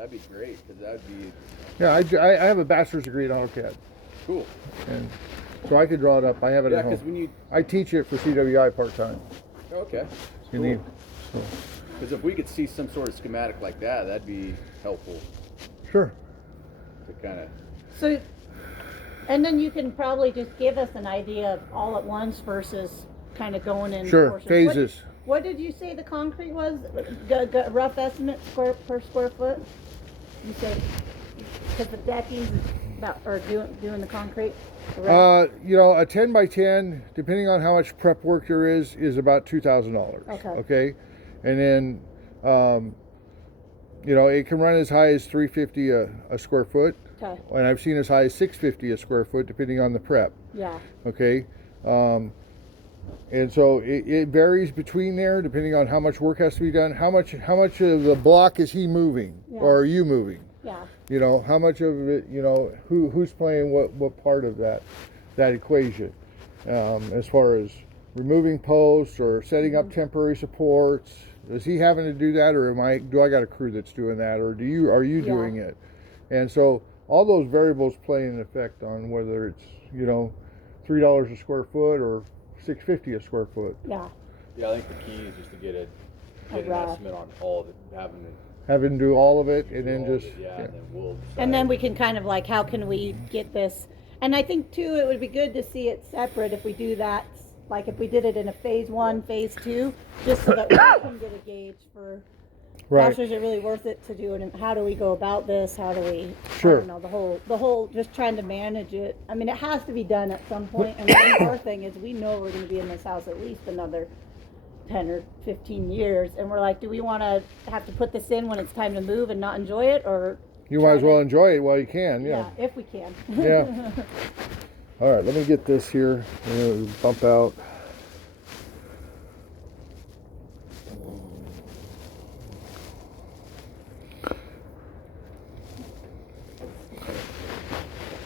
That'd be great, because that'd be Yeah, I have a bachelor's degree in AutoCAD, cool. and so I could draw it up. I have it Yeah, at because home. when you I teach it for CWI part time. okay, You need. So. because if we could see some sort of schematic like that, that'd be helpful Sure. to kind of. So, and then you can probably just give us an idea of all at once versus kind of going in Sure. portions. Phases. What did you say the concrete was? Rough estimate per square foot? You said, because the decking's about, or doing the concrete? correct? You know, a 10 by 10, depending on how much prep work there is about $2,000. Okay. Okay. And then, you know, it can run as high as $350 a square foot. Okay, And I've seen as high as $650 a square foot, depending on the prep. yeah, Okay. And so it varies between there, depending on how much work has to be done. How much of the block is he moving, Yeah. or are you moving? yeah, You know, how much of it, you know, who's playing what part of that equation, as far as removing posts or setting up temporary supports. Is he having to do that, or do I got a crew that's doing that, or are you Yeah. doing it? And so all those variables play an effect on whether it's, you know, $3 a square foot or $650 a square foot. yeah, Yeah, I think the key is just to get an rough. estimate on all of it, having it. Having to do all of it, and do then all of just it, yeah, and then we'll. and then decide. we can kind of like, how can we get this? And I think too, it would be good to see it separate if we do that, like if we did it in a phase 1, phase 2, just so that we can get a gauge for, right. gosh, is it really worth it to do it? And how do we go about this? How do we, Sure. I don't know, the whole, just trying to manage it. I mean, it has to be done at some point. And one more thing is, we know we're going to be in this house at least another 10 or 15 years. And we're like, do we want to have to put this in when it's time to move and not enjoy it? Or, You might as well enjoy it while you can. Yeah. if we can. Yeah. All right, let me get this here. Bump out.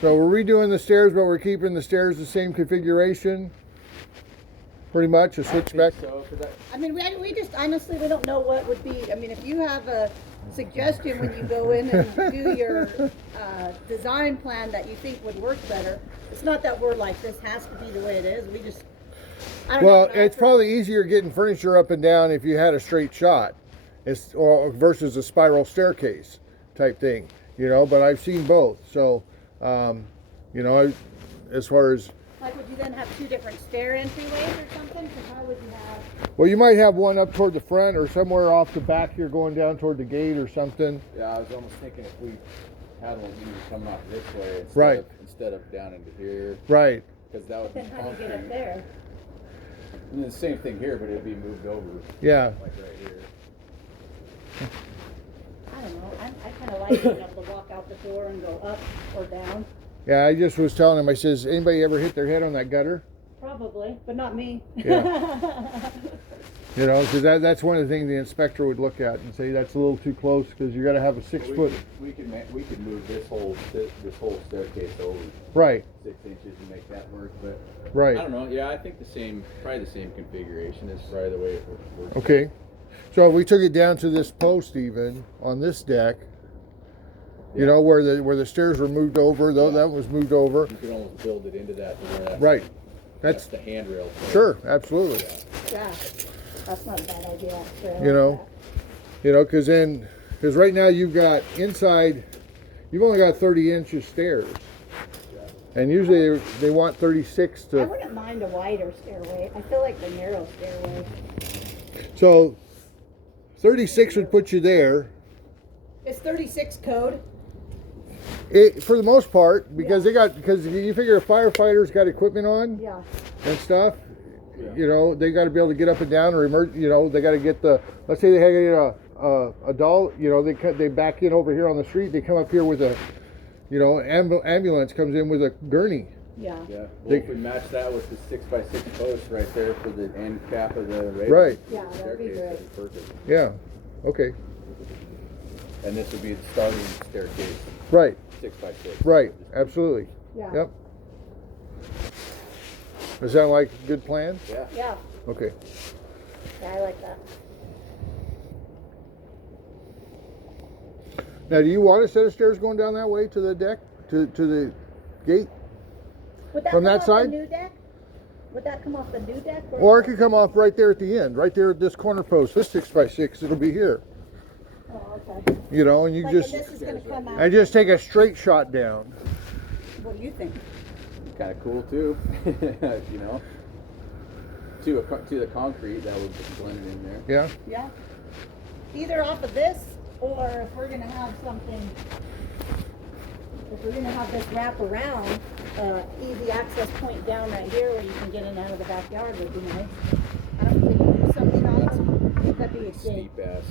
So we're redoing the stairs, but we're keeping the stairs the same configuration. Pretty much a I think switchback. so, 'cause I mean, we just honestly, we don't know what would be. I mean, if you have a suggestion when you go in and do your design plan that you think would work better, it's not that we're like, this has to be the way it is. We just, I don't Well, know. it's probably easier getting furniture up and down if you had a straight shot, or versus a spiral staircase type thing, you know. But I've seen both, so you know, as far as, like, would you then have two different stair entryways or something? Because how would you have? well, you might have one up toward the front or somewhere off the back here going down toward the gate or something. yeah, I was almost thinking if we had one we were coming off this way Right. instead of down into here, Right. because that would be Then how do you get up concrete. there? And then the same thing here, but it'd be moved over, Yeah. like right here. I don't know. I kind of like being able to walk out the door and go up or down. Yeah, I just was telling him, I says, anybody ever hit their head on that gutter? Probably, but not me. Yeah. You know, because that's one of the things the inspector would look at and say that's a little too close because you got to have a 6 But foot. we could move this whole staircase over Right. 6 inches and make that work, but Right. I don't know. Yeah, I think probably the same configuration is probably the way it works. Okay. So if we took it down to this post even on this deck, you know, where the stairs were moved over, though that was moved over. You could almost build it into that. To where Right. That's That's the handrail. sure, absolutely. Yeah, that's not a bad idea. Actually. I You like know, because right now you've got inside, you've only got 30 inches stairs, and usually they want 36 that. I to. wouldn't mind a wider stairway. I feel like the narrow stairway. So 36 would put you there. Is 36 code? For the most part, because because you figure a firefighter's got equipment on Yeah. and stuff, Yeah. you know, they got to be able to get up and down or emerge. You know, they got to get let's say they had a doll. You know, they back in over here on the street. They come up here with a, you know, ambulance comes in with a gurney. Yeah. Yeah. Well, They- if we match that with the 6x6 post right there for the end cap of the railing, Right. Yeah, that'd be staircase, good. that'd be perfect. Yeah. Okay. And this would be the starting staircase, Right. 6x6. Right. Absolutely. Yeah. Yep. Does that sound like a good plan? Yeah. Yeah. Okay. Yeah, I like that. Now, do you want a set of stairs going down that way to the deck, to the gate? Would that From come that off side? the new deck? Would that come off the new deck? Or it could come off right there at the end, right there at this corner post, this 6x6, it'll be here. Oh, okay. You know, and you Like, just, and this is gonna come out. and just take a straight shot down. What do you think? Kind of cool too, you know. To the concrete that would blend it in there. Yeah, Yeah. Either off of this, or if we're gonna have something, if we're gonna have this wrap around, easy access point down right here where you can get in and out of the backyard would be nice. I don't think we can do something on that'd be a gate. Steep ass.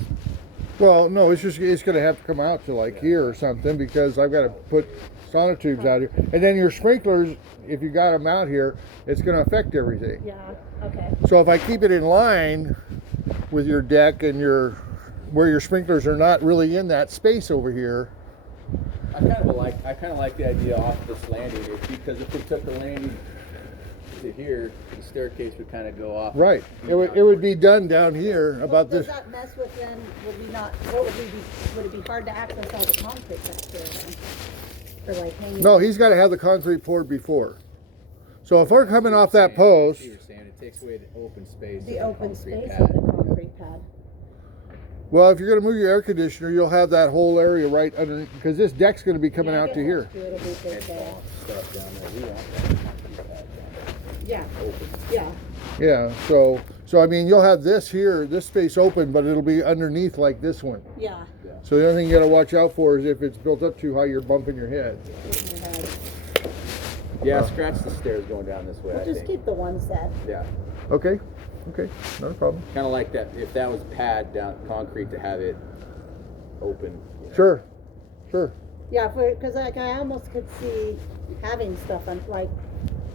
well, no, it's gonna have to come out to like here or something, because I've got to put sonotubes out here. And then your sprinklers, if you got them out here, it's gonna affect everything. Yeah, okay. So if I keep it in line with your deck and where your sprinklers are not really in that space over here. I kind of like the idea off this landing, because if we took the landing to here, the staircase would kind of go off. Right. It would be done down here about Does this. that mess with then, would we not, what would we be, would it be hard to access all the concrete back there then? For like hanging? No, he's got to have the concrete poured before. So if we're coming off that I post, see what you're saying. It takes away the open space. The of open concrete space pad. of the concrete pad. well, if you're going to move your air conditioner, you'll have that whole area right under, because this deck's going to be coming out to here. It'll be big And there. stuff down there. We want that concrete pad down Yeah, there. Open. yeah. Yeah. So I mean, you'll have this here, this space open, but it'll be underneath like this one. Yeah. So the only thing you got to watch out for is if it's built up too high, you're bumping your head. Yeah, scratch the stairs going down this way. We'll I just think. keep the one set. Yeah, Okay. Okay. Not a problem. kind of like that. If that was pad down concrete to have it open. You know. Sure. Sure. Yeah, because like I almost could see having stuff on like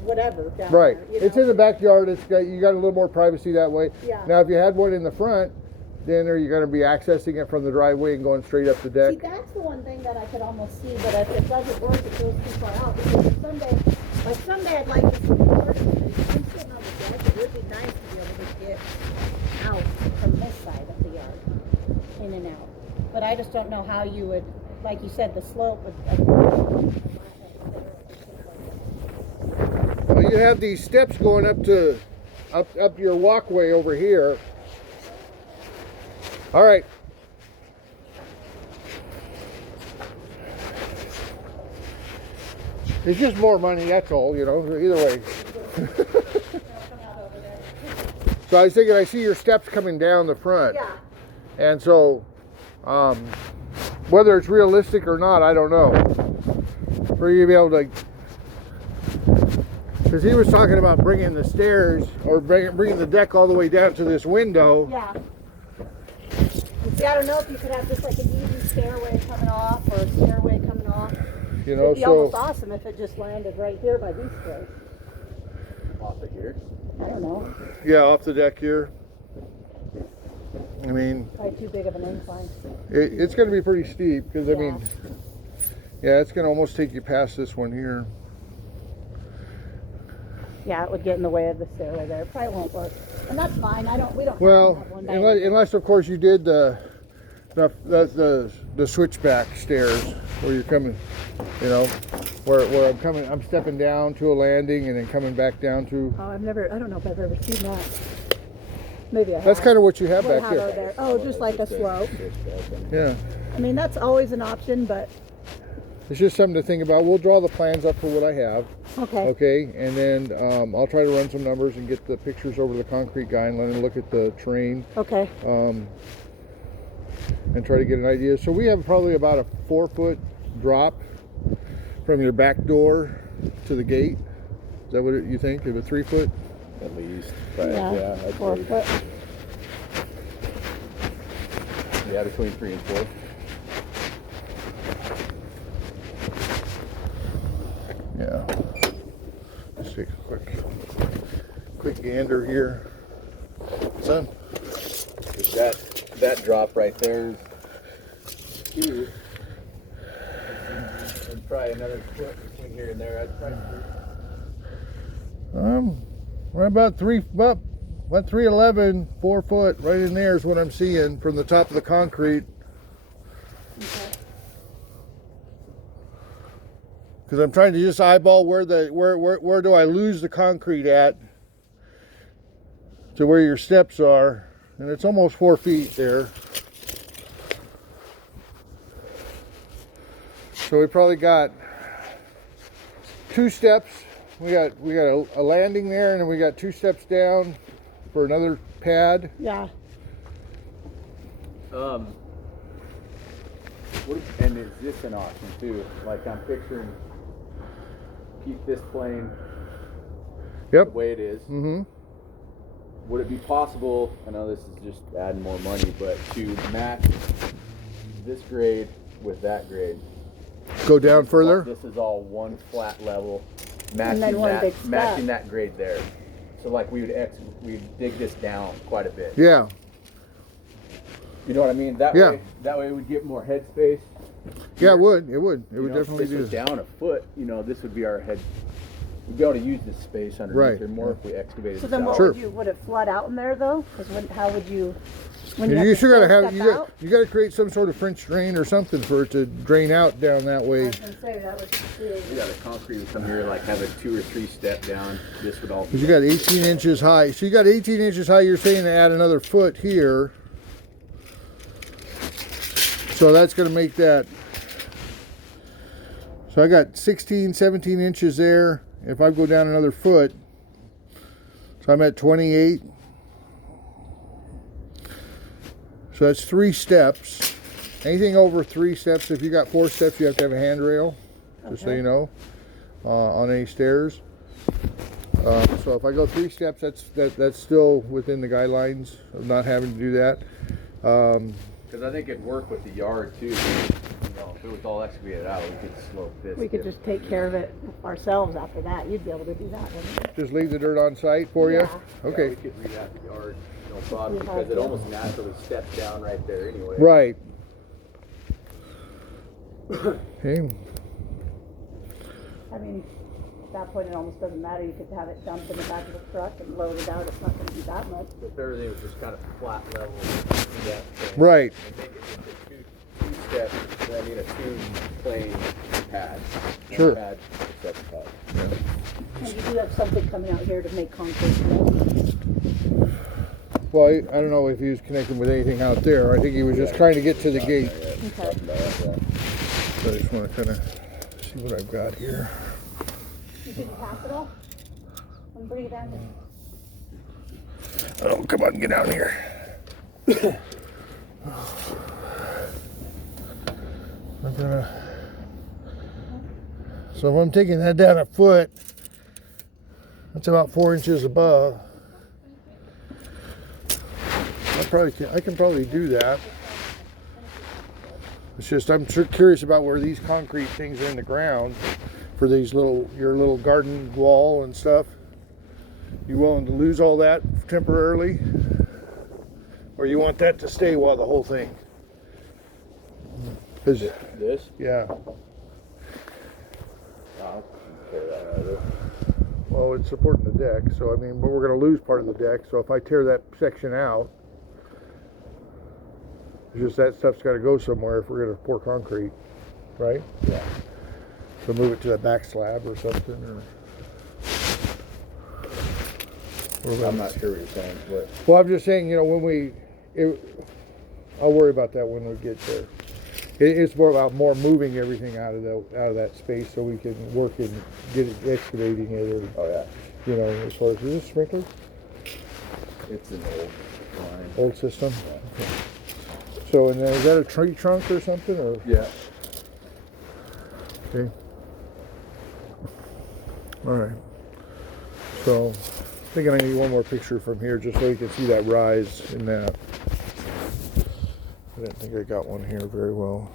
whatever down Right. there. you It's know? in the backyard. You got a little more privacy that way. Yeah. Now, if you had one in the front, then are you going to be accessing it from the driveway and going straight up the deck? See, that's the one thing that I could almost see, but if it doesn't work, it goes too far out. Because if someday I'd like to see more. I'm sitting on the deck. It would be nice to be able to get out from this side of the yard, in and out. But I just don't know how you would, like you said, the slope would. Well, you have these steps going up your walkway over here. All right. It's just more money, that's all, you know, either way. So I was thinking, I see your steps coming down the front. Yeah. And so, whether it's realistic or not, I don't know. For you to be able to, because he was talking about bringing the stairs or bringing the deck all the way down to this window. Yeah. See, I don't know if you could have just like an easy stairway coming off or a stairway coming off. You know, It'd be almost awesome if it just landed right here by these stairs. Off of here. I don't know. Yeah, off the deck here. I mean, Probably too big of an incline. it's going to be pretty steep because I mean, yeah, it's going to almost take you past this one here. Yeah, it would get in the way of the stairway there. It probably won't work. And that's fine. We don't Well, have one unless of course you did the switchback stairs where you're coming, you know, where I'm stepping down to a landing and then coming back down to. Oh, I don't know if I've ever seen that. Maybe I have. That's kind of what you have What back have I here. there? Oh, just like a slope. Yeah, I mean, that's always an option, but it's just something to think about. We'll draw the plans up for what I have. okay. Okay, and then I'll try to run some numbers and get the pictures over to the concrete guy and let him look at the terrain Okay. and try to get an idea. So we have probably about a 4-foot drop from your back door to the gate. Is that what you think? Of a 3-foot? At least. But Yeah. I'd 4 say- foot. Yeah, between 3 and 4. Yeah. Let's take a quick gander here. Son. That drop right there is huge. And probably another foot between here and there. I'd probably. We're about 311, 4 foot, right in there is what I'm seeing from the top of the concrete. Okay. because I'm trying to just eyeball where do I lose the concrete at to where your steps are, and it's almost 4 feet there. So we probably got 2 steps. We got a landing there, and then we got 2 steps down for another pad. Yeah. And is this an option too? Like I'm picturing, keep this plane Yep. the way it is. Mm-hmm. Would it be possible, I know this is just adding more money, but to match this grade with that grade? Go down further. This is all one flat level, And then one big step. matching that grade there. So like we'd dig this down quite a bit. Yeah. You know what I mean? That Yeah. way we'd get more headspace. Yeah, it would. It would You know, definitely if this do. was down a foot, this would be our head. We'd be able to use this space underneath Right. there more if we excavated So this then what out. Sure. would it flood out in there though? Because how would you, when You have still to gotta fill have stuff out? you got to create some sort of French drain or something for it to drain out down that I way. was gonna say that was Yeah, the concrete would come here, like have a 2 or 3 step down. This would all Because you got 18 inches high. So you got 18 inches high. You're saying to add another foot here. So that's going to make that. So I got 16, 17 inches there. If I go down another foot, so I'm at 28. So that's 3 steps. Anything over 3 steps, if you got 4 steps, you have to have a handrail, just so Okay. you know, on any stairs. So if I go 3 steps, that's still within the guidelines of not having to do that. Because I think it'd work with the yard too. If it was all excavated out, we could slope this. We could just take care of it ourselves after that. You'd be able to do that, wouldn't you? Just leave the dirt on site for you? Yeah. Okay. We could rehab the yard, no problem, You because have it to. almost naturally steps down right there anyway. Right. Okay. I mean, at that point, it almost doesn't matter. You could have it dumped in the back of the truck and load it out. It's not gonna be that much. If everything was just kind of flat level, do that thing. Right. And make it into two steps, a 2-plane pad. One Sure. Pad, second pad. And you do have something coming out here to make concrete ready. Well, I don't know if he was connecting with anything out there. I think he was just trying to get to the gate. Okay. So I just want to kind of see what I've got here. You didn't pass it all? And bring it down. Oh, come on, get down here. I'm gonna. So if I'm taking that down a foot, that's about 4 inches above. I can probably do that. It's just I'm curious about where these concrete things are in the ground for these your little garden wall and stuff. You willing to lose all that temporarily, or you want that to stay while the whole thing? 'Cause, This? yeah. I'll tear that out of there. Well, it's supporting the deck, so I mean, but we're going to lose part of the deck. So if I tear that section out, it's just that stuff's got to go somewhere if we're going to pour concrete, right? Yeah. So move it to the back slab or something, or. I'm not sure what you're saying, but Well, I'm just saying, when I'll worry about that when we get there. It's more about moving everything out of that space so we can work and get it excavating it, or oh yeah, as far as is this sprinkler? it's an old line. Old system. Okay. So, and then is that a tree trunk or something, or Yeah. okay? All right. So, I think I need one more picture from here just so you can see that rise in that. I didn't think I got one here very well.